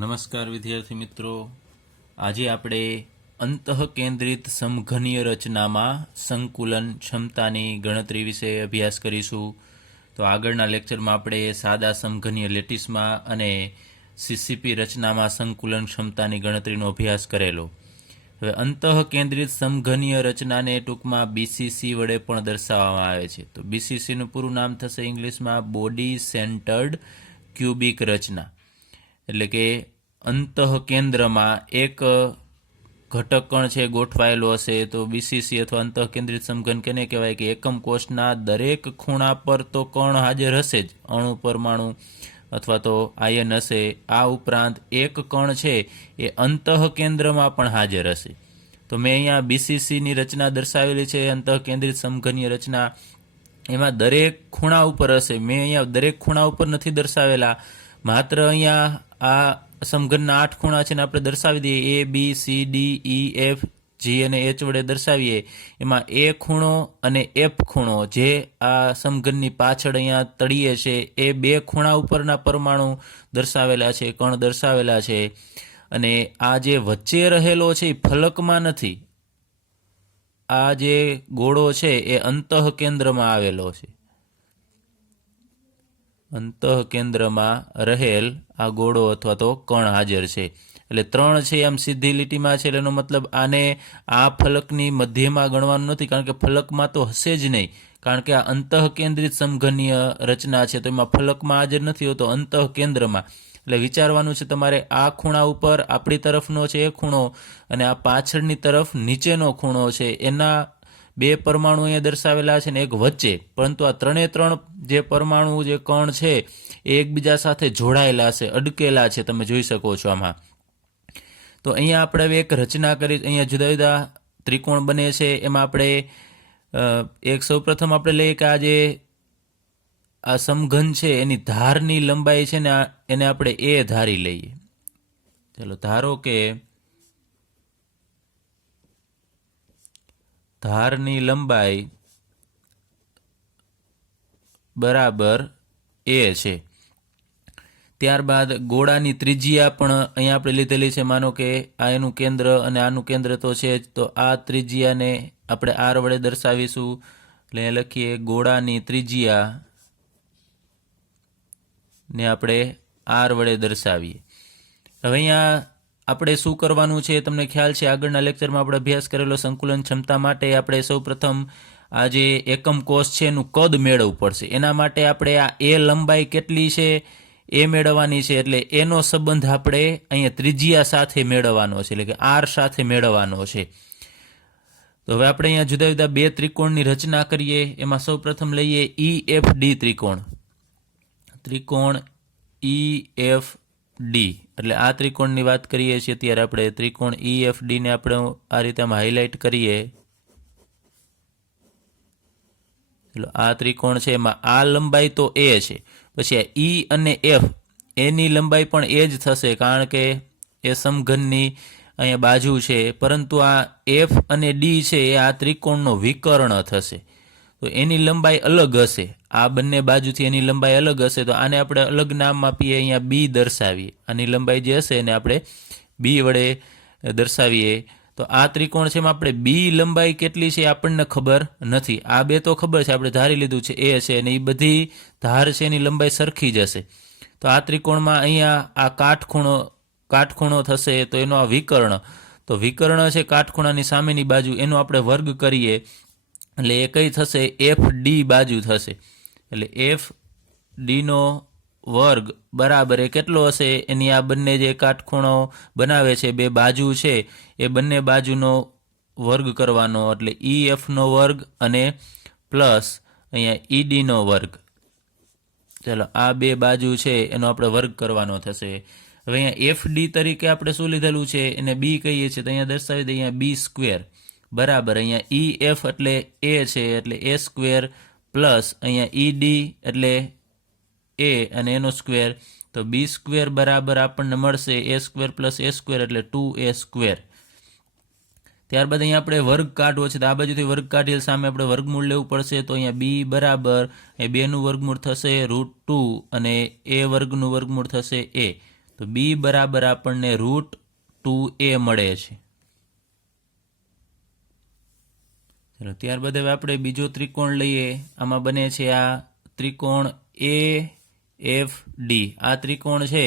નમસ્કાર વિદ્યાર્થી મિત્રો, આજે આપણે અંતઃકેન્દ્રિત સમઘનીય રચનામાં સંકુલન ક્ષમતાની ગણતરી વિશે અભ્યાસ કરીશું. તો આગળના લેક્ચરમાં આપણે સાદા સમઘનીય લેટિસમાં અને સીસીપી રચનામાં સંકુલન ક્ષમતાની ગણતરીનો અભ્યાસ કરેલો. હવે અંતઃકેન્દ્રિત સમઘનીય રચનાને ટૂંકમાં બીસીસી વડે પણ દર્શાવવામાં આવે છે. તો બીસીસીનું પૂરું નામ થશે ઇંગ્લિશમાં બોડી સેન્ટર્ડ ક્યુબિક રચના. એટલે કે અંતઃકેન્દ્રમાં એક ઘટક કણ છે ગોઠવાયેલો હશે તો બીસીસી અથવા અંતઃકેન્દ્રિત સમઘન કેને કહેવાય કે એકમ કોષના દરેક ખૂણા પર તો કણ હાજર હશે જ, અણુ પરમાણુ અથવા તો આયન હશે. આ ઉપરાંત એક કણ છે એ અંતઃકેન્દ્રમાં પણ હાજર હશે. તો મેં અહીંયા બીસીસીની રચના દર્શાવેલી છે, અંતઃકેન્દ્રિત સમઘનીય રચના. એમાં દરેક ખૂણા ઉપર હશે. મેં અહીંયા દરેક ખૂણા ઉપર નથી દર્શાવેલા, માત્ર અહીંયા આ સમઘનના 8 ખૂણા છે ને આપણે દર્શાવી દઈએ A, B, C, D, E, F, G અને H વડે દર્શાવીએ. એમાં A ખૂણો અને F ખૂણો જે આ સમઘનની પાછળ અહીંયા તળિયે છે એ બે ખૂણા ઉપરના પરમાણુ દર્શાવેલા છે, કણ દર્શાવેલા છે. અને આ જે વચ્ચે રહેલો છે એ ફલકમાં નથી. આ જે ગોળો છે એ અંતઃકેન્દ્રમાં આવેલો છે. અંતઃકેન્દ્રમાં રહેલ આ ગોળો અથવા તો કણ હાજર છે. એટલે 3 છે આમ સીધી લીટીમાં છે. એનો મતલબ આને આ ફલકની મધ્યમાં ગણવાનું નથી, કારણ કે ફલકમાં તો હશે જ નહીં, કારણ કે આ અંતઃકેન્દ્રિત સમઘનીય રચના છે તો એમાં ફલકમાં હાજર નથી હોતો, અંતઃકેન્દ્રમાં. એટલે વિચારવાનું છે તમારે આ ખૂણા ઉપર આપણી તરફનો છે એ ખૂણો અને આ પાછળની તરફ નીચેનો ખૂણો છે, એના બે પરમાણુ અહીંયા દર્શાવેલા છે ને એક વચ્ચે. પરંતુ આ 3 જે પરમાણુ જે કણ છે એ એકબીજા સાથે જોડાયેલા છે, અડકેલા છે, તમે જોઈ શકો છો આમાં. તો અહીંયા આપણે હવે એક રચના કરી. અહીંયા જુદા જુદા ત્રિકોણ બને છે. એમાં આપણે એક સૌપ્રથમ આપણે લઈએ કે આ જે આ સમઘન છે એની ધારની લંબાઈ છે ને એને આપણે એ ધારી લઈએ. ચલો ધારો કે ધારની લંબાઈ બરાબર એ છે. ત્યારબાદ ગોળાની ત્રિજ્યા પણ અહીંયા આપણે લીધેલી છે. માનો કે આ એનું કેન્દ્ર અને આનું કેન્દ્ર તો છે જ, તો આ ત્રિજ્યાને આપણે આર વડે દર્શાવીશું. એટલે લખીએ ગોળાની ત્રિજ્યા ને આપણે આર વડે દર્શાવીએ. હવે અહીંયા આપણે શું કરવાનું છે તમને ખ્યાલ છે, આગળના લેક્ચરમાં આપણે અભ્યાસ કરેલો સંકુલન ક્ષમતા માટે આપણે સૌપ્રથમ આ જે એકમ કોષ છે એનું કદ મેળવવું પડશે. એના માટે આપણે આ એ લંબાઈ કેટલી છે એ મેળવવાની છે. એટલે એનો સંબંધ આપણે અહીંયા ત્રિજ્યા સાથે મેળવવાનો છે, એટલે કે આર સાથે મેળવવાનો છે. તો હવે આપણે અહીંયા જુદા જુદા બે ત્રિકોણની રચના કરીએ. એમાં સૌપ્રથમ લઈએ EFD ત્રિકોણ. ત્રિકોણ EFD એટલે આ ત્રિકોણની વાત કરીએ છીએ ત્યારે આપણે ત્રિકોણ EFD ને આપણે આ રીતે હાઇલાઇટ કરીએ. એટલે આ ત્રિકોણ છે એમાં આ લંબાઈ તો એ છે, પછી આ E અને F એની લંબાઈ પણ એ જ થશે, કારણ કે એ સમઘનની અહીંયા બાજુ છે. પરંતુ આ F અને D છે એ આ ત્રિકોણનો વિકર્ણ થશે, તો એની લંબાઈ અલગ હશે. આ બંને બાજુથી એની લંબાઈ અલગ હશે, તો આને આપણે અલગ નામ આપીએ, અહીંયા B દર્શાવીએ. આની લંબાઈ જે હશે એને આપણે B વડે દર્શાવીએ. તો આ ત્રિકોણ છે એમાં આપણે B લંબાઈ કેટલી છે આપણને ખબર નથી. આ બે તો ખબર છે, આપણે ધારી લીધું છે એ છે, અને એ બધી ધાર છે એની લંબાઈ સરખી જ હશે. તો આ ત્રિકોણમાં અહીંયા આ કાટખૂણો થશે, તો એનો આ વિકર્ણ, તો વિકર્ણ છે કાટખૂણાની સામેની બાજુ, એનો આપણે વર્ગ કરીએ એટલે એ કઈ થશે, FD બાજુ થશે. એટલે FD નો વર્ગ બરાબર એ કેટલો હશે, એની આ બંને જે કાટખૂણો બનાવે છે બે બાજુ છે એ બંને બાજુનો વર્ગ કરવાનો. એટલે EF નો વર્ગ અને પ્લસ અહીંયા ED નો વર્ગ. ચલો આ બે બાજુ છે એનો આપણે વર્ગ કરવાનો થશે. હવે અહીંયા FD તરીકે આપણે શું લીધેલું છે એને B કહીએ છીએ, તો અહીંયા દર્શાવી દઈએ અહીંયા B² બરાબર અહીંયા EF એટલે A છે એટલે A² પ્લસ અહીંયા ED એટલે A અને એનો સ્ક્વેર, તો B² બરાબર આપણને મળશે A² પ્લસ A² એટલે 2A². ત્યારબાદ અહીંયા આપણે વર્ગ કાઢવો છે, તો આ બાજુથી વર્ગ કાઢીએ સામે આપણે વર્ગમૂળ લેવું પડશે. તો અહીંયા B બરાબર એ 2નું વર્ગમૂળ થશે √2 અને A વર્ગનું વર્ગમૂળ થશે A. તો તો બી બરાબર આપણને √2a મળે છે. ચલો ત્યારબાદ હવે આપણે બીજો ત્રિકોણ લઈએ. આમાં બને છે આ ત્રિકોણ AFD. આ ત્રિકોણ છે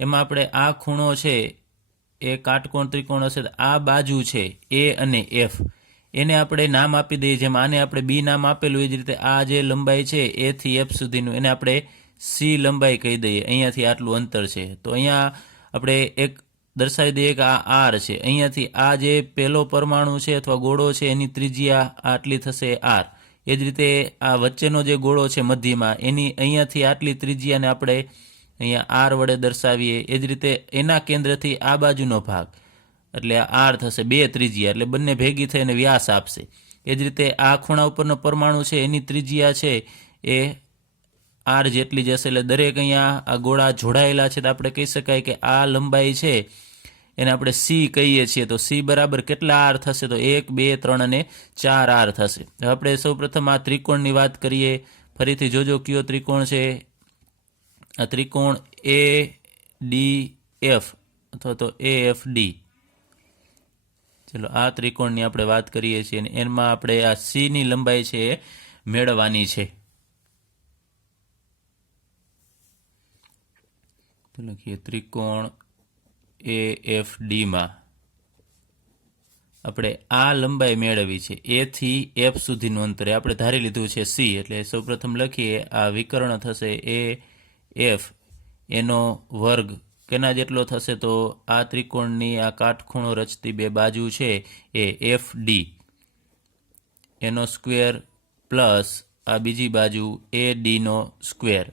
એમાં આપણે આ ખૂણો છે એ કાટકોણ ત્રિકોણ હશે. આ બાજુ છે A અને F, એને આપણે નામ આપી દઈએ. જેમ આને આપણે બી નામ આપેલું એ જ રીતે આ જે લંબાઈ છે A થી F સુધીનું એને આપણે C લંબાઈ કહી દઈએ. અહીંયાથી આટલું અંતર છે તો અહીંયા આપણે એક દર્શાવી દઈએ કે આ R છે. અહીંયાથી આ જે પહેલો પરમાણુ છે અથવા ગોળો છે એની ત્રિજ્યા આટલી થશે R. એ જ રીતે આ વચ્ચેનો જે ગોળો છે મધ્યમાં એની અહીંયાથી આટલી ત્રિજ્યાને આપણે અહીંયા R વડે દર્શાવીએ. એ જ રીતે એના કેન્દ્રથી આ બાજુનો ભાગ એટલે R થશે 2 ત્રિજ્યા, એટલે બંને ભેગી થઈને વ્યાસ આપશે. એ જ રીતે આ ખૂણા ઉપરનો પરમાણુ છે એની ત્રિજ્યા છે એ R જેટલી જ હશે. એટલે દરેક અહીંયા આ ગોળા જોડાયેલા છે તો આપણે કહી શકાય કે આ લંબાઈ છે એને આપણે C કહીએ છીએ. તો C બરાબર કેટલા R થશે? તો 1, 2, 3 અને 4 R થશે. હવે આપણે સૌપ્રથમ આ ત્રિકોણની વાત કરીએ. ફરીથી જોજો કયો ત્રિકોણ છે. આ ત્રિકોણ ADF અથવા તો AFD. ચલો આ ત્રિકોણની આપણે વાત કરીએ છીએ અને એમાં આપણે આ C ની લંબાઈ છે એ મેળવવાની છે. તો લખીએ ત્રિકોણ AFD માં આપણે આ લંબાઈ મેળવી છે. A થી F સુધીનું અંતર આપણે ધારી લીધું છે C. એટલે સૌપ્રથમ લખીએ આ વિકર્ણ થશે AF એનો વર્ગ કેના જેટલો થશે? તો આ ત્રિકોણની આ કાટખૂણો રચતી બે બાજુ છે એ FD એનો સ્ક્વેર પ્લસ આ બીજી બાજુ AD નો સ્ક્વેર.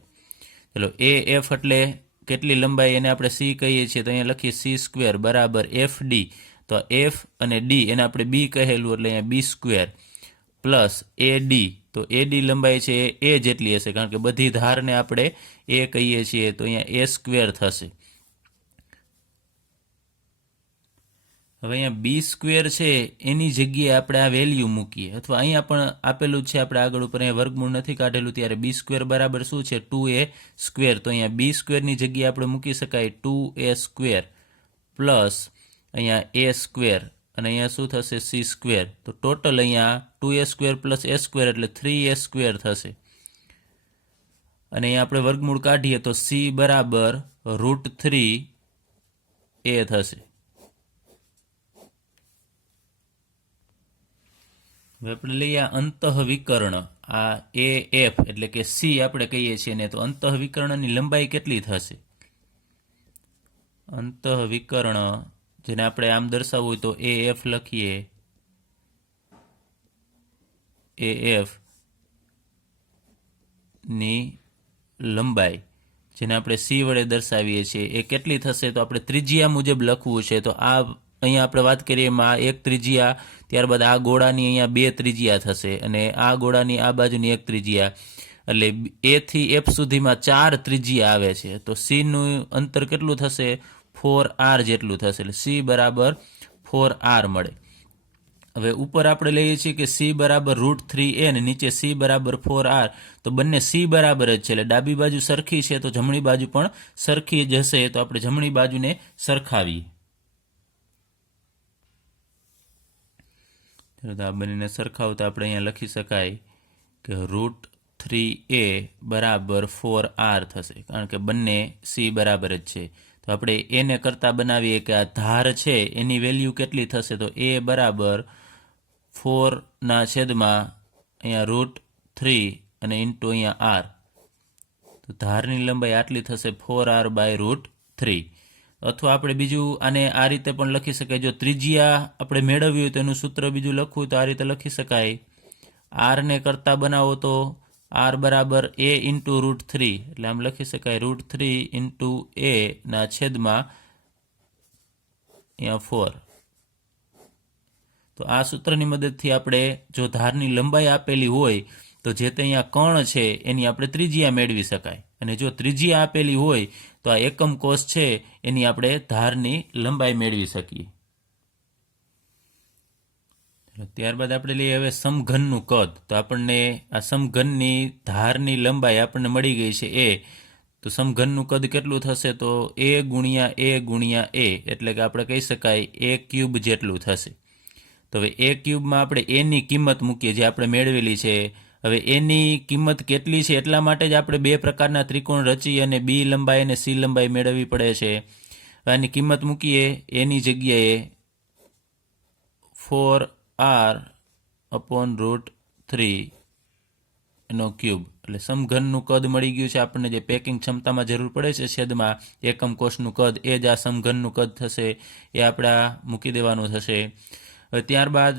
ચલો AF એટલે કેટલી લંબાઈ એને આપણે C કહીએ છીએ તો અહીંયા લખીએ C સ્ક્વેર બરાબર FD. તો F અને D એને આપણે B કહેલું એટલે અહીંયા B સ્ક્વેર પ્લસ AD. તો AD લંબાઈ છે એ જેટલી હશે કારણ કે બધી ધારને આપણે A કહીએ છીએ તો અહીંયા A સ્ક્વેર થશે. હવે અહીંયા B સ્ક્વેર છે એની જગ્યાએ આપણે આ વેલ્યુ મૂકીએ અથવા અહીંયા પણ આપેલું છે આપણે આગળ ઉપર અહીંયા વર્ગમૂળ નથી કાઢેલું ત્યારે B સ્ક્વેર બરાબર શું છે? 2A square. તો અહીંયા B સ્ક્વેરની જગ્યાએ આપણે મૂકી શકાય 2A સ્ક્વેર પ્લસ અહીંયા A સ્ક્વેર અને અહીંયા શું થશે? C square. તો ટોટલ અહીંયા 2A square plus A square એટલે 3A સ્ક્વેર થશે. અને અહીંયા આપણે વર્ગમૂળ કાઢીએ તો C બરાબર √3A થશે. હવે આપણે લઈએ અંતઃવિકર્ણ આ AF એટલે કે C આપણે કહીએ છીએ ને. તો અંતઃવિકર્ણની લંબાઈ કેટલી થશે? અંતઃવિકર્ણ જેને આપણે આમ દર્શાવવું હોય તો AF લખીએ. AF ની લંબાઈ જેને આપણે C વડે દર્શાવીએ છીએ એ કેટલી થશે? તો આપણે ત્રિજ્યા મુજબ લખવું છે. તો આ અહીંયા આપણે વાત કરીએ એમાં એક ત્રિજ્યા, ત્યારબાદ આ ગોળાની અહીંયા 2 ત્રિજ્યા થશે અને આ ગોળાની આ બાજુની 1 ત્રિજ્યા. એટલે A થી F સુધીમાં 4 ત્રિજ્યા આવે છે. તો C નું અંતર કેટલું થશે? 4R જેટલું થશે. એટલે C બરાબર 4R મળે. હવે ઉપર આપણે લઈએ છીએ કે C બરાબર √3A અને નીચે C બરાબર 4R. તો બંને C બરાબર જ છે એટલે ડાબી બાજુ સરખી છે તો જમણી બાજુ પણ સરખી જ હશે. તો આપણે જમણી બાજુને સરખાવીએ. આ બંનેને સરખાવતા આપણે અહીંયા લખી શકાય કે √3A બરાબર 4R થશે કારણ કે બંને C બરાબર જ છે. તો આપણે એને કરતા બનાવીએ કે આ ધાર છે એની વેલ્યુ કેટલી થશે? તો A બરાબર 4 છેદમાં અહીંયા √3 અને ઇન્ટુ અહીંયા R. તો ધારની લંબાઈ આટલી થશે 4R બાય √3. અથવા આપણે બીજું આને આ રીતે પણ લખી શકાય. જો ત્રિજ્યા આપણે મેળવવી હોય તો એનું સૂત્ર બીજું લખવું તો આ રીતે લખી શકાય. R ને કરતા બનાવો તો R બરાબર A ઇન્ટુ √3 એટલે આમ લખી શકાય √3 ઇન્ટુ A ના છેદમાં અહીંયા 4. તો આ સૂત્રની મદદથી આપણે જો ધારની લંબાઈ આપેલી હોય તો જે તે અહીંયા કણ છે એની આપણે ત્રિજ્યા મેળવી શકાય અને જો ત્રિજ્યા આપેલી હોય તો આ એકમ કોષ છે એની આપણે ધારની લંબાઈ મેળવી શકીએ. ત્યારબાદ આપણે લઈએ હવે સમઘનનું કદ. તો આપણને આ સમઘનની ધારની લંબાઈ આપણને મળી ગઈ છે A. તો સમઘનનું કદ કેટલું થશે? તો a ગુણ્યા a એટલે કે આપણે કહી શકાય a ક્યુબ જેટલું થશે. તો હવે a ક્યુબમાં આપણે એની કિંમત મૂકીએ જે આપણે મેળવેલી છે. હવે એની કિંમત કેટલી છે એટલા માટે જ આપણે બે પ્રકારના ત્રિકોણ રચી અને બી લંબાઈ અને સી લંબાઈ મેળવવી પડે છે. આની કિંમત મૂકીએ એની જગ્યાએ 4r/√3 એનો ક્યુબ એટલે સમઘનનું કદ મળી ગયું છે આપણને. જે પેકિંગ ક્ષમતામાં જરૂર પડે છે છેદમાં એકમ કોષનું કદ એ જ આ સમઘનનું કદ થશે. એ આપણે મૂકી દેવાનું થશે. હવે ત્યારબાદ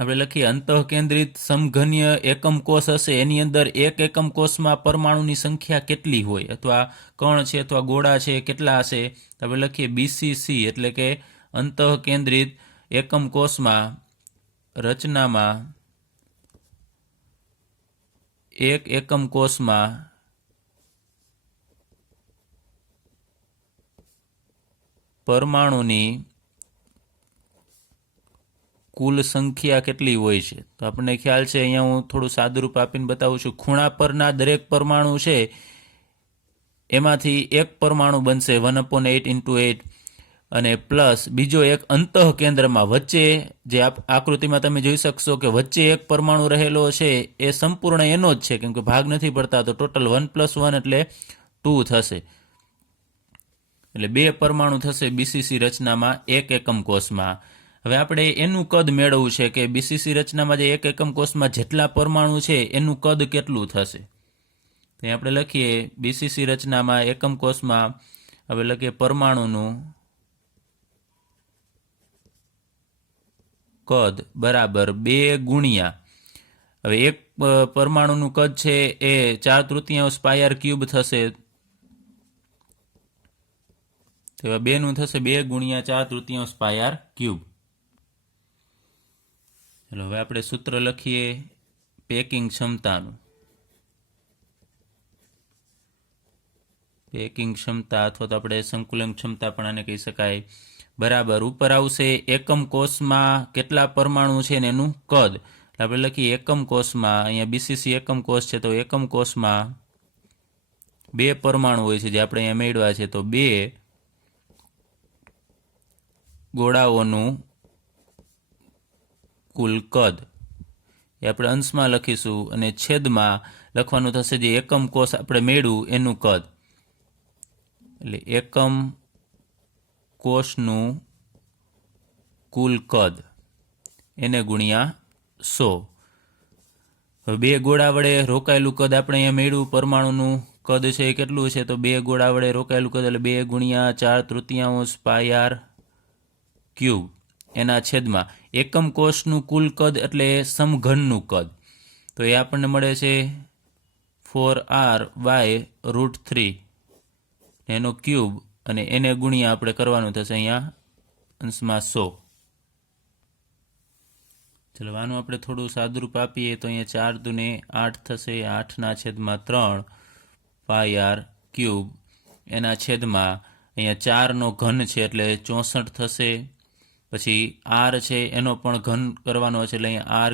આપણે લખીએ અંતઃકેન્દ્રિત સમઘનીય એકમ કોષ હશે એની અંદર એક એકમ કોષમાં પરમાણુની સંખ્યા કેટલી હોય, અથવા કણ છે અથવા ગોળા છે કેટલા હશે. આપણે લખીએ બીસીસી એટલે કે અંતઃકેન્દ્રિત એકમ કોષમાં રચનામાં એક એકમ કોષમાં પરમાણુની કુલ સંખ્યા કેટલી હોય છે. તો આપણને ખ્યાલ છે, અહીંયા હું થોડું સાદુરૂપ આપીને બતાવું છું. ખૂણા પરના દરેક પરમાણુ છે એમાંથી એક પરમાણુ બનશે 1/8 × 8 અને પ્લસ બીજો એક અંતઃ કેન્દ્રમાં વચ્ચે જે આકૃતિમાં તમે જોઈ શકશો કે વચ્ચે એક પરમાણુ રહેલો છે એ સંપૂર્ણ એનો જ છે, કેમ કે ભાગ નથી પડતા. તો ટોટલ 1 + 1 એટલે 2 થશે. એટલે બે પરમાણુ થશે બીસીસી રચનામાં એક એકમ કોષમાં. હવે આપણે એનું કદ મેળવવું છે કે બીસીસી રચનામાં જે એક એકમ કોષમાં જેટલા પરમાણુ છે એનું કદ કેટલું થશે. તો આપણે લખીએ બીસીસી રચનામાં એકમ કોષમાં હવે લખીએ પરમાણુનું કદ બરાબર 2 ગુણ્યા હવે એક પરમાણુનું કદ છે એ 4/3 પાયર ક્યુબ થશે. તો 2 નું થશે 2 ગુણ્યા 4/3 પાયર ક્યુબ. ચલો હવે આપણે સૂત્ર લખીએ પેકિંગ ક્ષમતાનું. પેકિંગ ક્ષમતા અથવા તો આપણે સંકુલન ક્ષમતા પણ આને કહી શકાય. બરાબર ઉપર આવશે એકમ કોષમાં કેટલા પરમાણુ છે ને એનું કદ. આપણે લખીએ એકમ કોષમાં, અહીંયા બીસીસી એકમ કોષ છે તો એકમ કોષમાં 2 પરમાણુ હોય છે જે આપણે અહીંયા મેળવ્યા છે. તો 2 ગોળાઓનું કુલ કદ એ આપણે અંશમાં લખીશું અને છેદમાં લખવાનું થશે જે એકમ કોષ આપણે મેળવ્યું એનું કદ. એટલે એકમ કોષનું કુલ કદ એને ગુણ્યા 100. હવે 2 ગોળા વડે રોકાયેલું કદ આપણે અહીંયા મેળવ્યું પરમાણુનું કદ છે એ કેટલું છે? તો 2 ગોળા વડે રોકાયેલું કદ એટલે 2 ગુણ્યા 4/3 પાયર ક્યુબ એના છેદમાં એકમ કોષનું કુલ કદ એટલે સમઘનનું કદ. તો એ આપણને મળે છે 4r/√3 એનો ક્યુબ અને એને ગુણ્યા આપણે કરવાનું થશે અહીંયા અંશમાં 100. ચલો આનું આપણે થોડું સાદુરૂપ આપીએ તો અહીંયા 4 દુને 8 થશે. 8/3 પાયર ક્યુબ એના છેદમાં અહીંયા 4નો ઘન છે એટલે 64 થશે. પછી r છે એનો પણ ઘન કરવાનો છે એટલે અહીંયા r³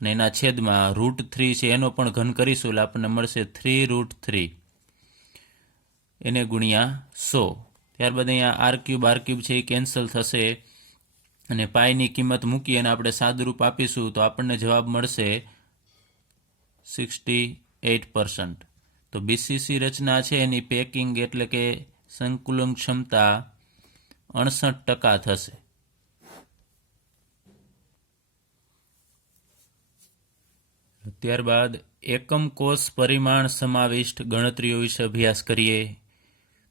અને એના છેદમાં √3 છે એનો પણ ઘન કરીશું એટલે આપણને મળશે 3√3 એને ગુણ્યા 100. ત્યારબાદ અહીંયા r³ છે એ કેન્સલ થશે અને પાઈની કિંમત મૂકી અને આપણે સાદુરૂપ આપીશું તો આપણને જવાબ મળશે 68%. તો બીસીસી રચના છે એની પેકિંગ એટલે કે સંકુલન ક્ષમતા 68% થશે. ત્યારબાદ એકમ કોષ પરિમાણ સમાવિષ્ટ ગણતરીઓ વિશે અભ્યાસ કરીએ.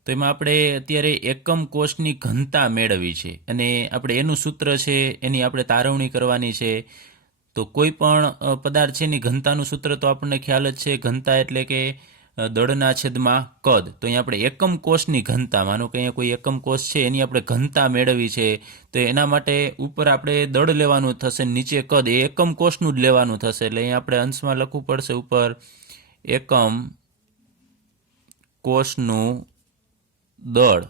તો એમાં આપણે અત્યારે એકમ કોષની ઘનતા મેળવી છે અને આપણે એનું સૂત્ર છે એની આપણે તારવણી કરવાની છે. તો કોઈ પણ પદાર્થ છે એની ઘનતાનું સૂત્ર તો આપણને ખ્યાલ જ છે. ઘનતા એટલે કે દળના છેદમાં કદ. તો અહીંયા આપણે એકમ કોષની ઘનતા, માનો કે અહીંયા કોઈ એકમ કોષ છે એની આપણે ઘનતા મેળવી છે તો એના માટે ઉપર આપણે દળ લેવાનું થશે, નીચે કદ એ એકમ કોષનું જ લેવાનું થશે. એટલે અહીંયા આપણે અંશમાં લખવું પડશે ઉપર એકમ કોષનું દળ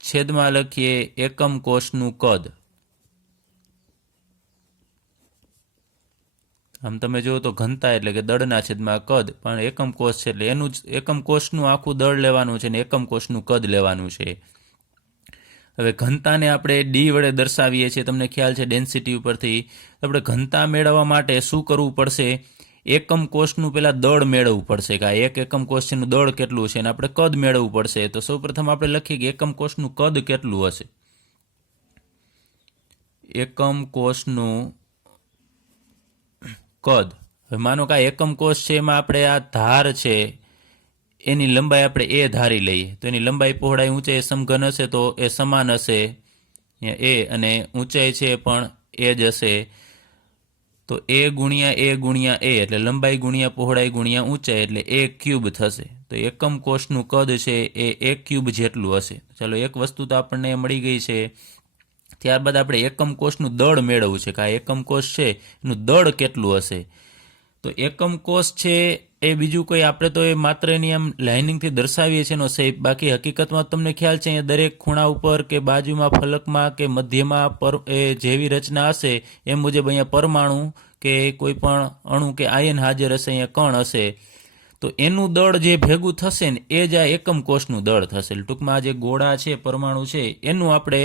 છેદમાં લખીએ એકમ કોષનું કદ. આમ તમે જુઓ તો ઘનતા એટલે કે દળના છેદમાં કદ, પણ એકમ કોષ છે એટલે એનું જ એકમ કોષનું આખું દળ લેવાનું છે ને એકમ કોષનું કદ લેવાનું છે. હવે ઘનતાને આપણે ડી વડે દર્શાવીએ છીએ, તમને ખ્યાલ છે ડેન્સિટી ઉપરથી. આપણે ઘનતા મેળવવા માટે શું કરવું પડશે? એકમ કોષનું પહેલાં દળ મેળવવું પડશે કે આ એક એકમ કોષ છે એનું દળ કેટલું છે, અને આપણે કદ મેળવવું પડશે. તો સૌપ્રથમ આપણે લખીએ કે એકમ કોષનું કદ કેટલું હશે. એકમ કોષનું કદ. હવે માનો કે આ એકમ કોષ છે એમાં આપણે આ ધાર છે એની લંબાઈ આપણે એ ધારી લઈએ, તો એની લંબાઈ પહોળાઈ ઊંચાઈ સમઘન હશે તો એ સમાન હશે એ, અને ઊંચાઈ છે પણ એ જ હશે. તો એ ગુણ્યા એ એટલે લંબાઈ ગુણ્યા પહોળાઈ ગુણ્યા ઊંચાઈ એટલે એ ક્યુબ થશે. તો એકમ કોષનું કદ છે એ 1 ક્યુબ જેટલું હશે. ચાલો એક વસ્તુ તો આપણને મળી ગઈ છે. ત્યારબાદ આપણે એકમ કોષનું દળ મેળવવું છે કે આ એકમ કોષ છે એનું દળ કેટલું હશે. તો એકમ કોષ છે એ બીજું કોઈ આપણે તો એ માત્ર એની આમ લાઇનિંગથી દર્શાવીએ છીએ એનો શેપ, બાકી હકીકતમાં તમને ખ્યાલ છે અહીંયા દરેક ખૂણા ઉપર કે બાજુમાં ફલકમાં કે મધ્યમાં એ જેવી રચના હશે એ મુજબ અહીંયા પરમાણુ કે કોઈ પણ અણુ કે આયન હાજર હશે, અહીંયા કણ હશે. તો એનું દળ જે ભેગું થશે ને એ જ આ એકમ કોષનું દળ થશે. ટૂંકમાં જે ગોળા છે પરમાણુ છે એનું આપણે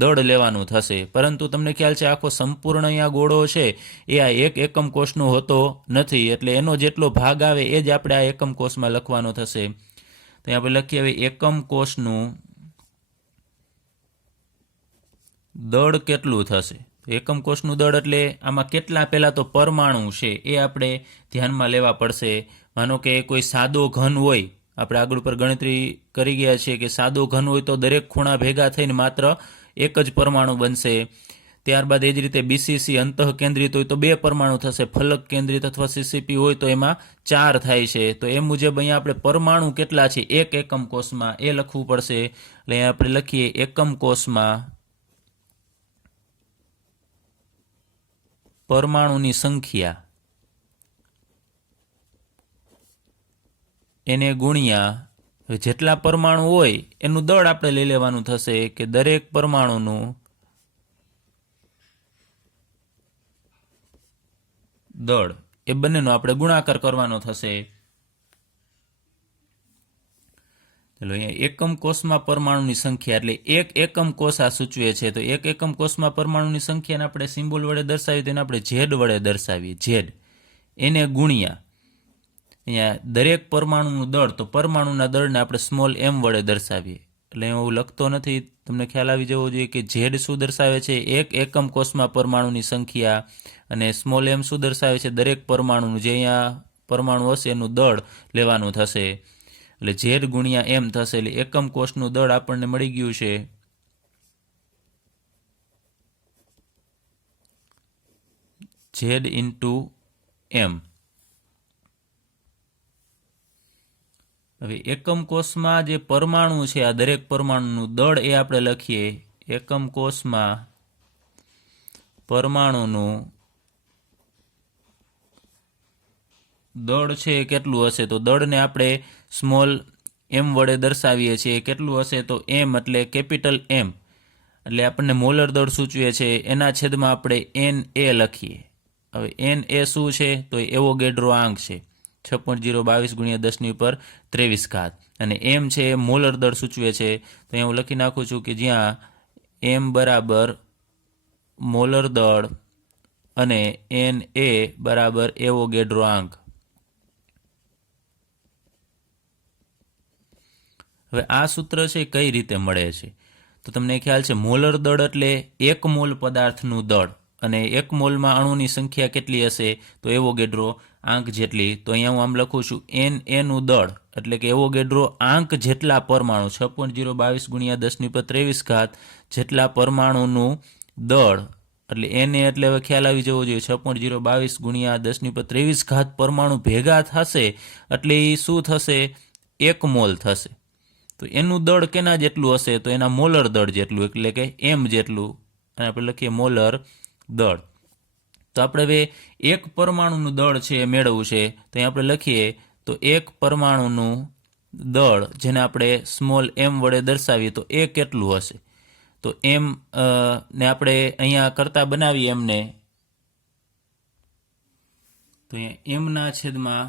દળ લેવાનું થશે. પરંતુ તમને ખ્યાલ છે આખો સંપૂર્ણ અહીંયા ગોળો છે એ આ એક એકમ કોષનો હોતો નથી, એટલે એનો જેટલો ભાગ આવે એ જ આપણે આ એકમ કોષમાં લખવાનો થશે. તો આપણે લખીએ હવે એકમ કોષનું દળ કેટલું થશે. એકમ કોષનું દળ એટલે આમાં કેટલા પહેલાં તો પરમાણુ છે એ આપણે ધ્યાનમાં લેવા પડશે. માનો કે કોઈ સાદો ઘન હોય, આપણે આગળ ઉપર ગણતરી કરી ગયા છીએ કે સાદો ઘન હોય તો દરેક ખૂણા ભેગા થઈને માત્ર એક જ પરમાણુ બનશે. ત્યારબાદ એ જ રીતે બીસીસી અંતઃ કેન્દ્રિત હોય તો 2 પરમાણુ થશે, ફલક કેન્દ્રિત અથવા સીસીપી હોય તો એમાં 4 થાય છે. તો એ મુજબ અહીંયા આપણે પરમાણુ કેટલા છે એક એકમ કોષમાં એ લખવું પડશે. એટલે અહીંયા આપણે લખીએ એકમ કોષમાં પરમાણુની સંખ્યા એને ગુણ્યા જેટલા પરમાણુ હોય એનું દળ આપણે લઈ લેવાનું થશે કે દરેક પરમાણુનું દળ એ બંનેનો આપણે ગુણાકાર કરવાનો થશે. ચલો અહીંયા એકમ કોષમાં પરમાણુની સંખ્યા એટલે એક એકમ કોષ આ સૂચવે છે. તો એક એકમ કોષમાં પરમાણુની સંખ્યાને આપણે સિમ્બોલ વડે દર્શાવીએ તેને આપણે ઝેડ વડે દર્શાવીએ. ઝેડ એને ગુણ્યા અહીંયા દરેક પરમાણુનું દળ, તો પરમાણુના દળને આપણે સ્મોલ એમ વડે દર્શાવીએ. એટલે હું લખતો નથી, તમને ખ્યાલ આવી જવો જોઈએ કે ઝેડ શું દર્શાવે છે એક એકમ કોષમાં પરમાણુની સંખ્યા, અને સ્મોલ એમ શું દર્શાવે છે દરેક પરમાણુનું જે અહીંયા પરમાણુ હશે એનું દળ લેવાનું થશે. એટલે ઝેડ ગુણ્યા એમ થશે. એટલે એકમ કોષનું દળ આપણને મળી ગયું છે ઝેડ ઇન્ટુ એમ. હવે એકમ કોષમાં જે પરમાણુ છે આ દરેક પરમાણુનું દળ એ આપણે લખીએ એકમ કોષમાં પરમાણુનું દળ છે કેટલું હશે. તો દળને આપણે સ્મોલ એમ વડે દર્શાવીએ છીએ. કેટલું હશે તો એમ એટલે કેપિટલ એમ એટલે આપણને મોલર દળ સૂચવે છે. એના છેદમાં આપણે એન એ લખીએ. હવે એન એ શું છે તો એવોગેડ્રો આંક છે 6.022 ગુણ્યા 10⁻23 અને એમ છે મોલર દળ સૂચવે છે. તો અહીંયા હું લખી નાખું છું કે જ્યાં એમ બરાબર મોલર દળ અને એન એ બરાબર એવોગેડ્રો આંક. હવે આ સૂત્ર છે કઈ રીતે મળે છે તો તમને ખ્યાલ છે મોલર દળ એટલે 1 મોલ પદાર્થનું દળ, અને 1 મોલમાં અણુની સંખ્યા કેટલી હશે તો એવોગેડ્રો આંક જેટલી. તો અહીંયા હું આમ લખું છું એન એનું દળ એટલે કે એવોગેડ્રો આંક જેટલા પરમાણુ 6.022 ગુણ્યા 10⁻23 જેટલા પરમાણુનું દળ, એટલે એને એટલે હવે ખ્યાલ આવી જવો જોઈએ 6.022 ગુણ્યા 10⁻23 પરમાણુ ભેગા થશે એટલે એ શું થશે 1 મોલ થશે. તો એનું દળ કેના જેટલું હશે તો એના મોલર દળ જેટલું એટલે કે એમ જેટલું, અને આપણે લખીએ મોલર દળ. તો આપણે હવે એક પરમાણુનું દળ છે એ મેળવવું છે. તો અહીં આપણે લખીએ તો એક પરમાણુનું દળ જેને આપણે સ્મોલ એમ વડે દર્શાવીએ તો એ કેટલું હશે. તો એમ ને આપણે અહીંયા કરતા બનાવીએ એમને તો અહીંયા એમના છેદમાં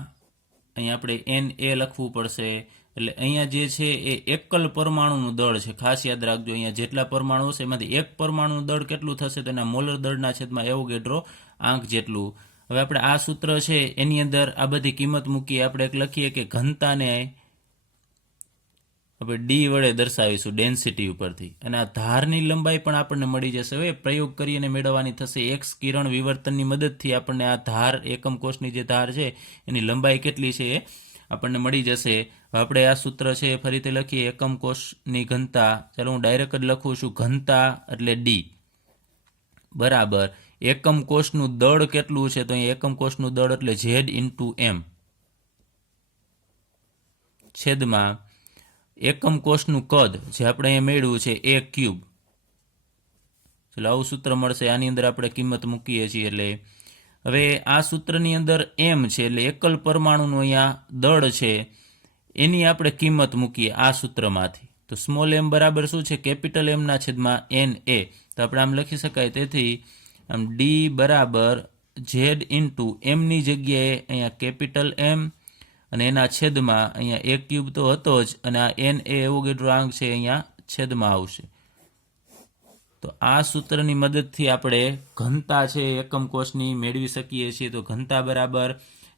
અહીંયા આપણે NA લખવું પડશે. એટલે અહીંયા જે છે એ એકલ પરમાણુનું દળ છે. ખાસ યાદ રાખજો, અહીંયા જેટલા પરમાણુ હશે એમાંથી એક પરમાણુનું દળ કેટલું થશે તો એના મોલર દળના છેદમાં એવોગેડ્રો આંક જેટલું. હવે આપણે આ સૂત્ર છે એની અંદર આ બધી કિંમત મૂકીએ. આપણે એક લખીએ કે ઘનતાને આપણે D વડે દર્શાવીશું ડેન્સિટી ઉપરથી, અને આ ધારની લંબાઈ પણ આપણને મળી જશે. હવે પ્રયોગ કરીને મેળવવાની થશે. એક્સ કિરણ વિવર્તનની મદદથી આપણને આ ધાર, એકમ કોષની જે ધાર છે એની લંબાઈ કેટલી છે એ આપણને મળી જશે. આપણે આ સૂત્ર છે ફરીથી લખીએ. એકમ કોષની ઘનતા, ચાલો હું ડાયરેક્ટ જ લખું છું, ઘનતા એટલે D બરાબર એકમ કોષનું દળ કેટલું છે તો અહીં એકમ કોષનું દળ એટલે Z ઇન્ટુ M છેદમાં એકમ કોષનું કદ જે આપણે અહીંયા મેળવ્યું છે A ક્યુબ. ચલો આવું સૂત્ર મળશે. આની અંદર આપણે કિંમત મૂકીએ છીએ. એટલે હવે આ સૂત્રની અંદર M છે એટલે એકલ પરમાણુનું અહીંયા દળ છે એની આપણે કિંમત મૂકીએ આ સૂત્રમાંથી. તો સ્મોલ m બરાબર શું છે? કેપિટલ M ના છેદમાં NA. તો આપણે આમ લખી શકાય. તેથી આમ D બરાબર Z ઇન્ટુ M ની જગ્યાએ અહીંયા કેપિટલ M અને એના છેદમાં અહીંયા A ક્યુબ તો હતો જ, અને આ NA એવોગેડ્રો આંક છે અહીંયા છેદમાં આવશે. તો આ સૂત્રની મદદથી આપણે ઘનતા છે એકમ કોષની મેળવી શકીએ છીએ. તો ઘનતા બરાબર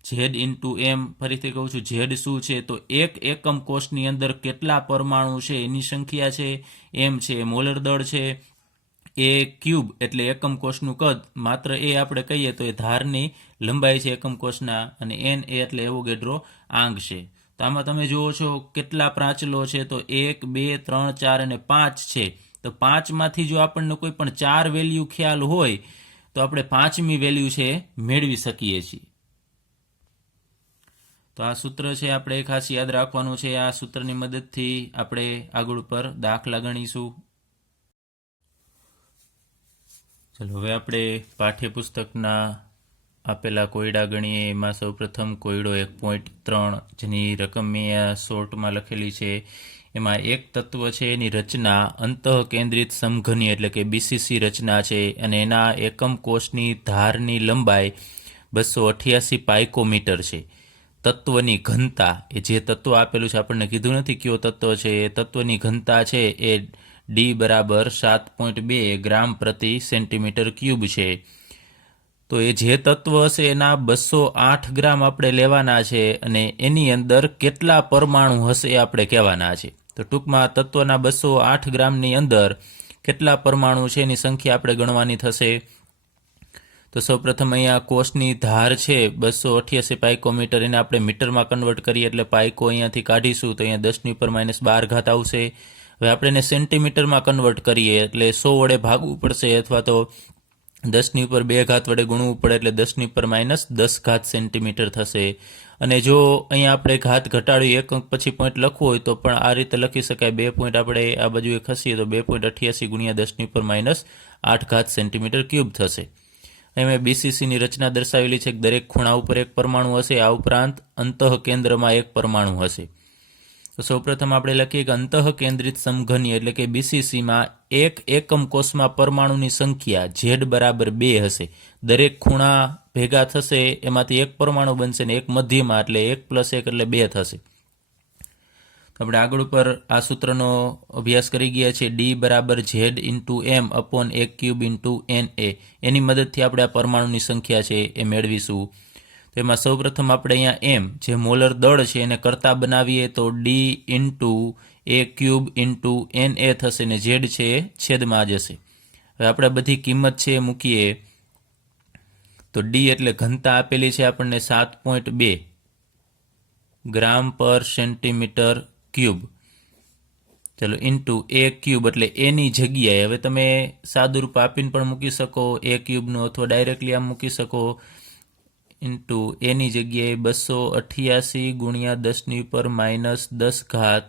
Z ઇન્ટુ M. ફરીથી કહું છું, Z શું છે તો એક એકમ કોષની અંદર કેટલા પરમાણુ છે એની સંખ્યા છે. M છે એ મોલર દળ છે. A ક્યુબ એટલે એકમ કોષનું કદ, માત્ર એ આપણે કહીએ તો એ ધારની લંબાઈ છે એકમ કોષના, અને NA એટલે એવોગેડ્રો આંક છે. તો આમાં તમે જુઓ છો કેટલા પ્રાંચલો છે તો 1 2 3 4 અને 5 છે. તો 5 માંથી જો આપણને કોઈ પણ 4 વેલ્યુ ખ્યાલ હોય તો આપણે 5મી વેલ્યુ છે મેળવી શકીએ છીએ. તો આ સૂત્ર છે આપણે ખાસ યાદ રાખવાનું છે. આ સૂત્રની મદદથી આપણે આગળ ઉપર દાખલા ગણીશું. ચલો હવે આપણે પાઠ્યપુસ્તકના આપેલા કોયડા ગણીએ. એમાં સૌપ્રથમ કોયડો 1.3 જેની રકમ મેં આ શોર્ટમાં લખેલી છે. એમાં એક તત્વ છે એની રચના અંતઃકેન્દ્રિત સમઘનીય એટલે કે BCC રચના છે, અને એના એકમ કોષની ધારની લંબાઈ 288 પાઇકોમીટર છે. તત્વની ઘનતા, એ જે તત્વ આપેલું છે આપણને કીધું નથી કયો તત્વ છે, એ તત્વની ઘનતા છે એ D બરાબર 7.2 ગ્રામ પ્રતિ સેન્ટીમીટર ક્યુબ છે. તો એ જે તત્વ હશે એના 208 ગ્રામ આપણે લેવાના છે, અને એની અંદર કેટલા પરમાણુ હશે એ આપણે કહેવાના છે. તો ટૂંકમાં તત્વના 208 ગ્રામની અંદર કેટલા પરમાણુ છે એની સંખ્યા આપણે ગણવાની થશે. તો સૌપ્રથમ અહીંયા કોષની ધાર છે 288 પાઇકોમીટર, એને આપણે મીટરમાં કન્વર્ટ કરીએ એટલે પાઇકો અહીંયાથી કાઢીશું તો અહીંયા 10⁻12 ઘાત આવશે. હવે આપણે એને સેન્ટીમીટરમાં કન્વર્ટ કરીએ એટલે 100 વડે ભાગવું પડશે, અથવા તો 10⁻2 ઘાત વડે ગુણવું પડે એટલે 10⁻10 ઘાત સેન્ટીમીટર થશે. અને જો અહીંયા આપણે ઘાત ઘટાડી એક અંક પછી પોઈન્ટ લખવું હોય તો પણ આ રીતે લખી શકાય. 2 પોઈન્ટ આપણે આ બાજુએ ખસીએ તો 2.88 ગુણ્યા 10⁻8 ઘાત સેન્ટીમીટર ક્યુબ થશે. અહીં BCCની રચના દર્શાવેલી છે કે દરેક ખૂણા ઉપર એક પરમાણુ હશે, આ ઉપરાંત અંતઃકેન્દ્રમાં એક પરમાણુ હશે. તો સૌપ્રથમ આપણે લખીએ કે અંતઃકેન્દ્રિત સમઘનીય એટલે કે BCCમાં એક એકમ કોષમાં પરમાણુની સંખ્યા Z બરાબર 2 હશે. દરેક ખૂણા ભેગા થશે એમાંથી એક પરમાણુ બનશે ને એક મધ્યમાં, એટલે 1 + 1 એટલે 2 થશે. આપણે આગળ ઉપર આ સૂત્રનો અભ્યાસ કરી ગયા છે. D બરાબર Z into M upon A cube into NA. એની મદદથી આપણે આ પરમાણુની સંખ્યા છે એ મેળવીશું. તેમાં સૌપ્રથમ આપણે અહીંયા M જે મોલર દળ છે એને કરતા બનાવીએ તો D into A cube into NA થશે, ને Z છે એ છેદમાં જશે. હવે આપણે બધી કિંમત છે એ મૂકીએ તો D એટલે ઘનતા આપેલી છે આપણને 7.2 ગ્રામ પર સેન્ટીમીટર ક્યુબ. ચલો ઇન્ટુ A ક્યુબ એટલે એની જગ્યાએ હવે તમે સાદું રૂપ આપીને પણ મૂકી શકો A ક્યુબનું, અથવા ડાયરેક્ટલી આમ મૂકી શકો. ઇન્ટુ એની જગ્યાએ 288 ગુણ્યા 10⁻10 ઘાત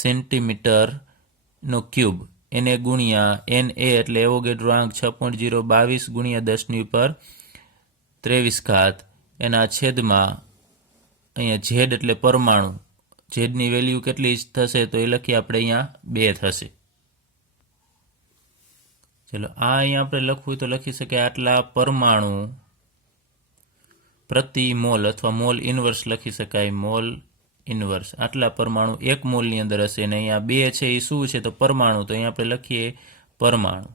સેન્ટીમીટરનો ક્યુબ, એને ગુણ્યા NA એટલે એવોગેડ્રો આંક 6.022 ગુણ્યા 10⁻23 ઘાત એના છેદમાં અહીંયા Z એટલે પરમાણુ, ઝેડની વેલ્યુ કેટલી થશે તો એ લખીએ આપણે અહીંયા 2 થશે. ચલો આ અહીંયા આપણે લખવું તો લખી શકાય આટલા પરમાણુ પ્રતિ મોલ અથવા મોલ ઇન્વર્સ લખી શકાય, મોલ ઇન્વર્સ. આટલા પરમાણુ 1 મોલની અંદર હશે અને અહીંયા 2 છે એ શું છે તો પરમાણુ, તો અહીંયા આપણે લખીએ પરમાણુ.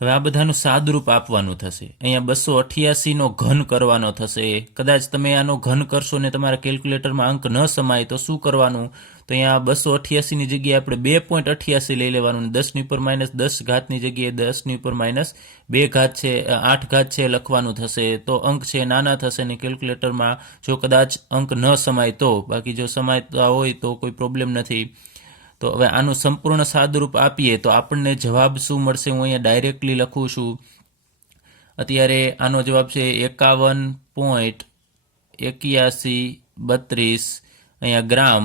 હવે આ બધાનું સાદરૂપ આપવાનું થશે. અહીંયા 288નો ઘન કરવાનો થશે. કદાચ તમે આનો ઘન કરશો ને તમારા કેલ્ક્યુલેટરમાં અંક ન સમાય તો શું કરવાનું, તો અહીંયા 288ની જગ્યાએ આપણે 2.88 લઈ લેવાનું. 10⁻10 ઘાતની જગ્યાએ 10⁻2 ઘાત છે, 8 ઘાત છે લખવાનું થશે. તો અંક છે નાના થશે ને કેલ્ક્યુલેટરમાં જો કદાચ અંક ન સમાય તો, બાકી જો સમાયતા હોય તો કોઈ પ્રોબ્લેમ નથી. તો હવે આનું સંપૂર્ણ સાદુરૂપ આપીએ તો આપણને જવાબ શું મળશે, હું અહીંયા ડાયરેક્ટલી લખું છું. અત્યારે આનો જવાબ છે 51.8132 અહીંયા ગ્રામ.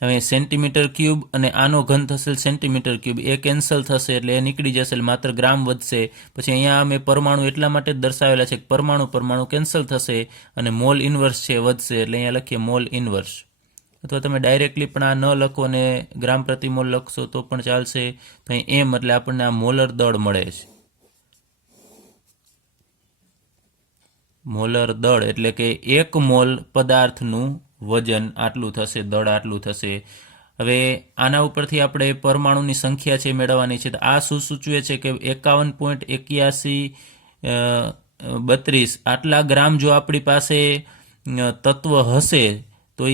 હવે સેન્ટીમીટર ક્યુબ અને આનો ઘન થશે સેન્ટીમીટર ક્યુબ, એ કેન્સલ થશે એટલે એ નીકળી જશે, માત્ર ગ્રામ વધશે. પછી અહીંયા અમે પરમાણુ એટલા માટે જ દર્શાવેલા છે કે પરમાણુ કેન્સલ થશે અને મોલ ઇન્વર્સ છે વધશે, એટલે અહીંયા લખીએ મોલ ઇન્વર્સ. અથવા તમે ડાયરેક્ટલી પણ આ ન લખો અને ગ્રામ પ્રતિ મોલ લખશો તો પણ ચાલશે. તો અહીં એમ એટલે આપણને આ મોલર દળ મળે છે. મોલર દળ એટલે કે 1 મોલ પદાર્થનું વજન આટલું થશે, દળ આટલું થશે. હવે આના ઉપરથી આપણે પરમાણુની સંખ્યા છે મેળવવાની છે. તો આ શું સૂચવે છે કે 51.8132 આટલા ગ્રામ જો આપણી પાસે તત્વ હશે તો એ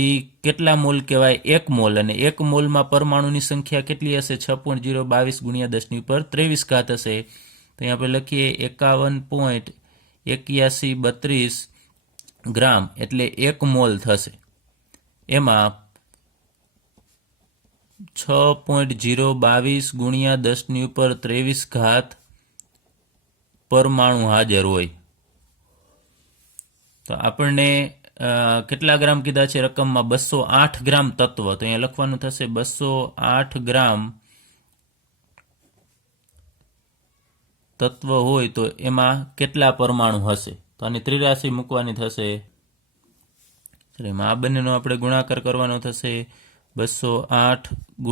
કેટલા મોલ કહેવાય, 1 મોલ. અને 1 મોલમાં પરમાણુની સંખ્યા કેટલી હશે, 6.022 × 10⁻23 ઘાત હશે. તો અહીં આપણે લખીએ 51.8132 ગ્રામ એટલે 1 મોલ થશે. એમાં 6.022 × 10⁻23 ઘાત પરમાણુ હાજર હોય. તો આપણને કેટલા ગ્રામ કીધા છે રકમમાં, 208 ગ્રામ તત્વ. તો અહીંયા લખવાનું થશે 208 ગ્રામ તત્વ હોય તો એમાં કેટલા પરમાણુ હશે, તો આની ત્રિરાશિ મૂકવાની થશે. એમાં આ બંનેનો આપણે ગુણાકાર કરવાનો થશે. 208 ×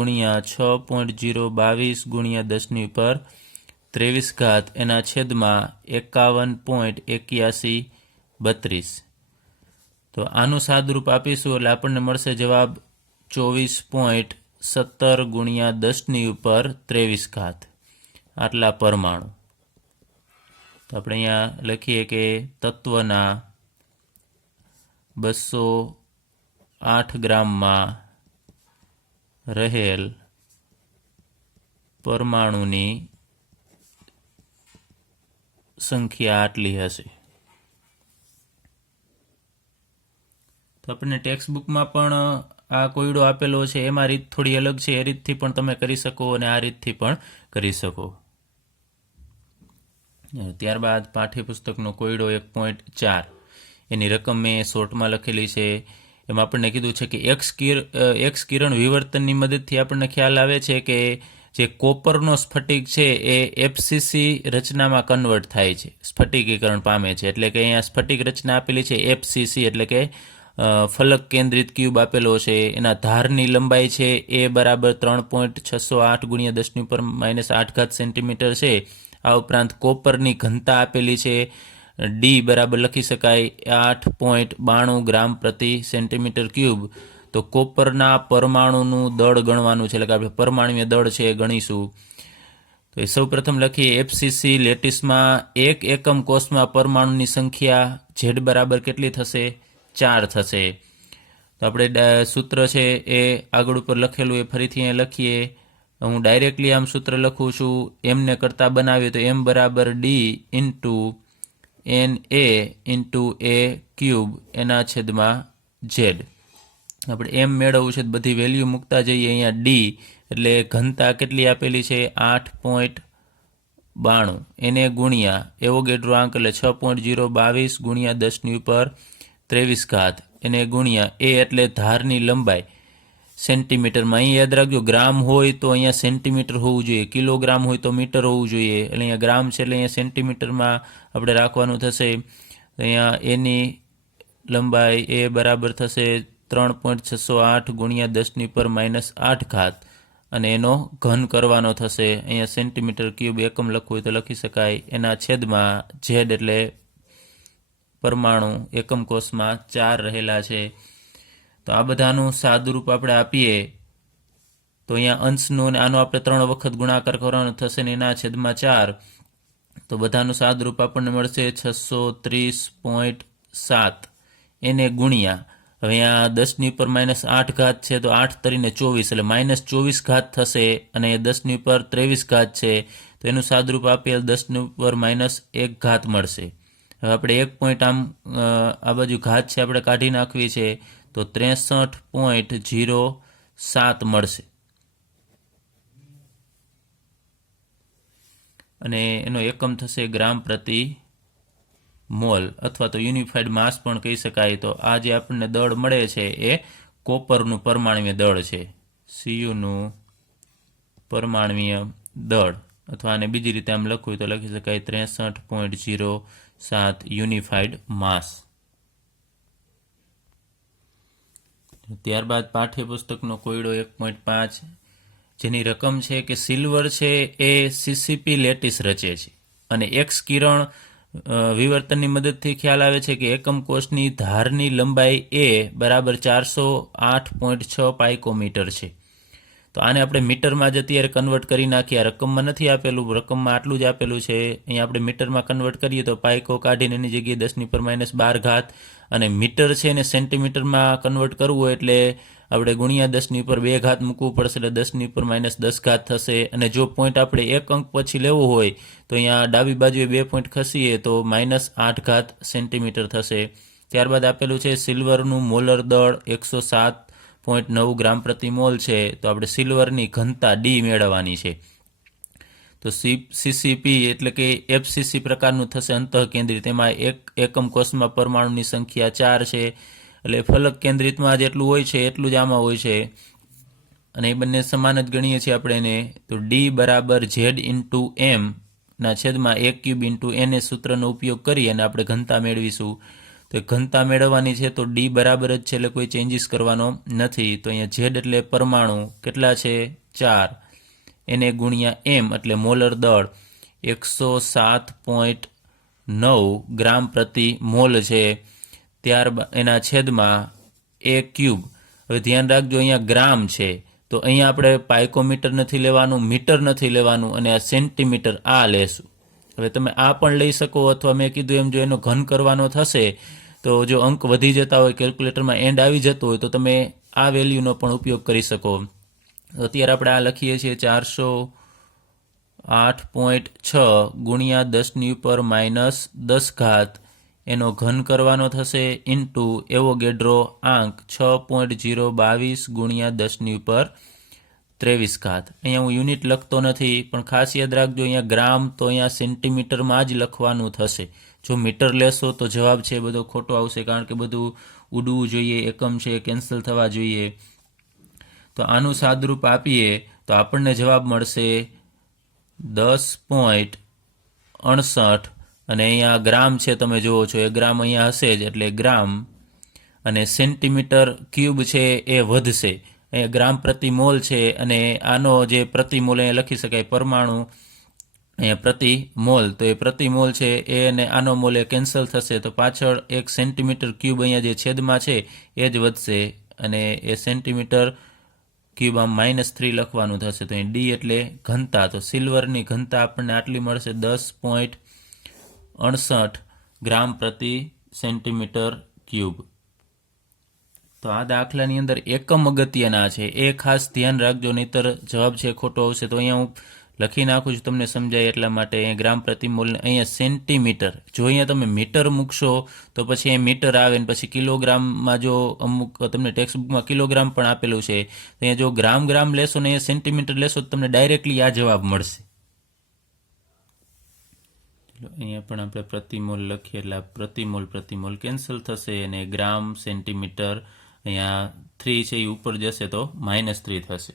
6.022 × 10⁻23 ઘાત એના છેદમાં 51.8132. તો આનું સાદરૂપ આપીશું એટલે આપણને મળશે જવાબ 24.17 × 10⁻23 ઘાત આટલા પરમાણુ. તો આપણે અહીંયા લખીએ કે તત્વના 208 ગ્રામમાં રહેલ પરમાણુની સંખ્યા આટલી હશે. તો આપણને ટેક્સ્ટ બુકમાં પણ આ કોયડો આપેલો છે, એમાં રીત થોડી અલગ છે, એ રીતથી પણ તમે કરી શકો અને આ રીતથી પણ કરી શકો. ત્યારબાદ પાઠ્યપુસ્તકનો કોયડો 1.4 એની રકમ મેં શોર્ટમાં લખેલી છે. એમાં આપણને કીધું છે કે એક્સ કિરણ વિવર્તનની મદદથી આપણને ખ્યાલ આવે છે કે જે કોપરનો સ્ફટિક છે એ એફસીસી રચનામાં કન્વર્ટ થાય છે, સ્ફટિકીકરણ પામે છે. એટલે કે અહીંયા સ્ફટિક રચના આપેલી છે એફસીસી એટલે કે ફલક કેન્દ્રિત ક્યુબ આપેલો છે. એના ધારની લંબાઈ છે એ બરાબર 3.608 × 10⁻8 સેન્ટીમીટર છે. આ ઉપરાંત કોપરની ઘનતા આપેલી છે ડી બરાબર લખી શકાય 8.92 ગ્રામ પ્રતિ સેન્ટીમીટર ક્યુબ. તો કોપરના પરમાણુનું દળ ગણવાનું છે, એટલે કે આપણે પરમાણુય દળ છે એ ગણીશું. તો એ સૌ પ્રથમ લખીએ એફસીસી લેટિસમાં 1 એકમ કોષમાં પરમાણુની સંખ્યા ઝેડ બરાબર કેટલી થશે, 4 થશે. તો આપણે સૂત્ર છે એ આગળ ઉપર લખેલું એ ફરીથી અહીંયા લખીએ. હું ડાયરેક્ટલી આમ સૂત્ર લખું છું, એમને કરતાં બનાવીએ તો એમ બરાબર D into NA into A cube એના છેદમાં ઝેડ. આપણે એમ મેળવવું છે, બધી વેલ્યુ મૂકતા જઈએ. અહીંયા ડી એટલે ઘનતા કેટલી આપેલી છે 8.92, એને ગુણ્યા એવોગેડ્રો આંક એટલે 6.022 × 10⁻23 ઘાત, એને ગુણ્યા એ એટલે ધારની લંબાઈ સેન્ટીમીટરમાં. અહીં યાદ રાખજો ગ્રામ હોય તો અહીંયા સેન્ટીમીટર હોવું જોઈએ, કિલોગ્રામ હોય તો મીટર હોવું જોઈએ. એટલે અહીંયા ગ્રામ છે એટલે અહીંયા સેન્ટીમીટરમાં આપણે રાખવાનું થશે. અહીંયા એની લંબાઈ એ બરાબર થશે 3.608 × 10⁻8 ઘાત અને એનો ઘન કરવાનો થશે. અહીંયા સેન્ટીમીટર ક્યુબ એકમ લખવું હોય તો લખી શકાય. એના છેદમાં ઝેડ એટલે પરમાણુ એકમ કોષમાં 4 રહેલા છે. તો આ બધાનું સાદુરૂપ આપણે આપીએ તો અહીંયા અંશનું અને આનો આપણે 3 વખત ગુણાકાર કરવાનો થશે ને એના છેદમાં 4. તો બધાનું સાદુરૂપ આપણને મળશે 630.7 એને ગુણ્યા હવે અહીંયા 10⁻8 ઘાત છે તો 8 તરીને 24 એટલે -24 ઘાત થશે અને 10⁻23 ઘાત છે તો એનું સાદુરૂપ આપેલ 10⁻1 ઘાત મળશે. હવે આપણે 1 પોઈન્ટ આમ આ બાજુ ઘાત છે આપણે કાઢી નાખવી છે તો 63.07 મળશે અને એનો એકમ થશે ગ્રામ પ્રતિ મોલ અથવા તો યુનિફાઈડ માસ પણ કહી શકાય. તો આ જે આપણને દળ મળે છે એ કોપરનું પરમાણ્વીય દળ છે, સીયુનું પરમાણ્વીય દળ, અથવા આને બીજી રીતે આમ લખવું તો લખી શકાય 63.07 યુનિફાઈડ માસ. ત્યારબાદ પાઠ્યપુસ્તકનો કોયડો 1.5 જેની રકમ છે કે સિલ્વર છે એ સીસીપી લેટિસ રચે છે અને એક્સ કિરણ વિવર્તનની મદદથી ખ્યાલ આવે છે કે એકમ કોષની ધારની લંબાઈ એ બરાબર 408.6 પાઇકોમીટર છે. તો આને આપણે મીટરમાં જ અત્યારે કન્વર્ટ કરી નાખીએ. આ રકમમાં નથી આપેલું, રકમમાં આટલું જ આપેલું છે. અહીંયા આપણે મીટરમાં કન્વર્ટ કરીએ તો પાઇકો કાઢીને એની જગ્યાએ 10⁻12 ઘાત અને મીટર છે એને સેન્ટીમીટરમાં કન્વર્ટ કરવું હોય એટલે આપણે ગુણ્યા 10⁻2 ઘાત મૂકવું પડશે એટલે 10⁻10 ઘાત થશે. અને જો પોઈન્ટ આપણે એક અંક પછી લેવું હોય તો અહીંયા ડાબી બાજુએ 2 પોઈન્ટ ખસીએ તો -8 ઘાત સેન્ટીમીટર થશે. ત્યારબાદ આપેલું છે સિલ્વરનું મોલર દળ 107.9 ગ્રામ પ્રતિ મોલ છે. તો આપણે સિલ્વરની ઘનતા ડી મેળવવાની છે. તો સીસીપી એટલે કે એફસીસી પ્રકારનું થશે અંતઃકેન્દ્રિત. એમાં એક એકમ કોષમાં પરમાણુની સંખ્યા 4 છે એટલે ફલક કેન્દ્રિતમાં જેટલું હોય છે એટલું જ આમાં હોય છે અને એ બંને સમાન જ ગણીએ છીએ આપણે એને. તો ડી બરાબર Z/m ના છેદમાં 1³ n સૂત્રનો ઉપયોગ કરી અને આપણે ઘનતા મેળવીશું. તો ઘનતા મેળવવાની છે તો ડી બરાબર જ છે એટલે કોઈ ચેન્જીસ કરવાનો નથી. તો અહીંયા Z એટલે પરમાણુ કેટલા છે 4 એને ગુણ્યા m એટલે મોલર દળ 107.9 ગ્રામ પ્રતિ મોલ છે. ત્યારબાદ એના છેદમાં a³. હવે ધ્યાન રાખજો અહીંયા ગ્રામ છે તો અહીંયા આપણે પાઇકોમીટર નથી લેવાનું, મીટર નથી લેવાનું અને આ સેન્ટીમીટર આ લેશું. હવે તમે આ પણ લઈ શકો અથવા મેં કીધું એમ જો એનો ઘન કરવાનો થશે તો જો અંક વધી જતા હોય, કેલ્ક્યુલેટરમાં એન્ડ આવી જતો હોય તો તમે આ વેલ્યુનો પણ ઉપયોગ કરી શકો. અત્યારે આપણે આ લખીએ છીએ 408.6 ગુણ્યા 10⁻10 ઘાત એનો ઘન કરવાનો થશે ઇન્ટુ એવોગેડ્રો આંક 6.022 ગુણ્યા 10⁻23 ઘાત. અહીંયા હું યુનિટ લખતો નથી પણ ખાસ યાદ રાખજો અહીંયા ગ્રામ તો અહીંયા સેન્ટીમીટરમાં જ લખવાનું થશે. જો મીટર લેશો તો જવાબ છે બધો ખોટો આવશે કારણ કે બધું ઉડવું જોઈએ, એકમ છે કેન્સલ થવા જોઈએ. તો આનું સાદુરૂપ આપીએ તો આપણને જવાબ મળશે 10.68 અને અહીંયા ગ્રામ છે તમે જુઓ છો એ ગ્રામ અહીંયા હશે જ એટલે ગ્રામ અને સેન્ટીમીટર ક્યુબ છે એ વધશે. અહીંયા ગ્રામ પ્રતિ મોલ છે અને આનો જે પ્રતિ મોલ અહીંયા લખી શકાય પરમાણુ અહીંયા પ્રતિ મોલ, તો એ પ્રતિ મોલ છે એ અને આનો મોલ એ કેન્સલ થશે તો પાછળ 1 સેન્ટીમીટર ક્યુબ અહીંયા જે છેદમાં છે એ જ વધશે અને એ સેન્ટીમીટર ક્યુબ આમ -3 લખવાનું થશે. તો અહીં ડી એટલે ઘનતા. તો સિલ્વરની ઘનતા આપણને આટલી મળશે 10.68 ગ્રામ પ્રતિ સેન્ટીમીટર ક્યુબ. તો આ દાખલાની અંદર એકમ અગત્યના છે એ ખાસ ધ્યાન રાખજો નહીતર જવાબ છે ખોટો આવશે. તો અહીંયા હું લખી નાખું છું તમને સમજાય એટલા માટે. અહીંયા ગ્રામ પ્રતિ મોલ અહીંયા સેન્ટીમીટર, જો અહીંયા તમે મીટર મૂકશો તો પછી અહીં મીટર આવે ને પછી કિલોગ્રામમાં જો અમુક તમને ટેક્સ્ટબુકમાં કિલોગ્રામ પણ આપેલું છે તો અહીંયા જો ગ્રામ લેશો ને અહીંયા સેન્ટીમીટર લેશો તો તમને ડાયરેક્ટલી આ જવાબ મળશે. અહીંયા પણ આપણે પ્રતિમોલ લખીએ એટલે પ્રતિમોલ કેન્સલ થશે અને ગ્રામ સેન્ટીમીટર અહીંયા 3 છે એ ઉપર જશે તો -3 થશે.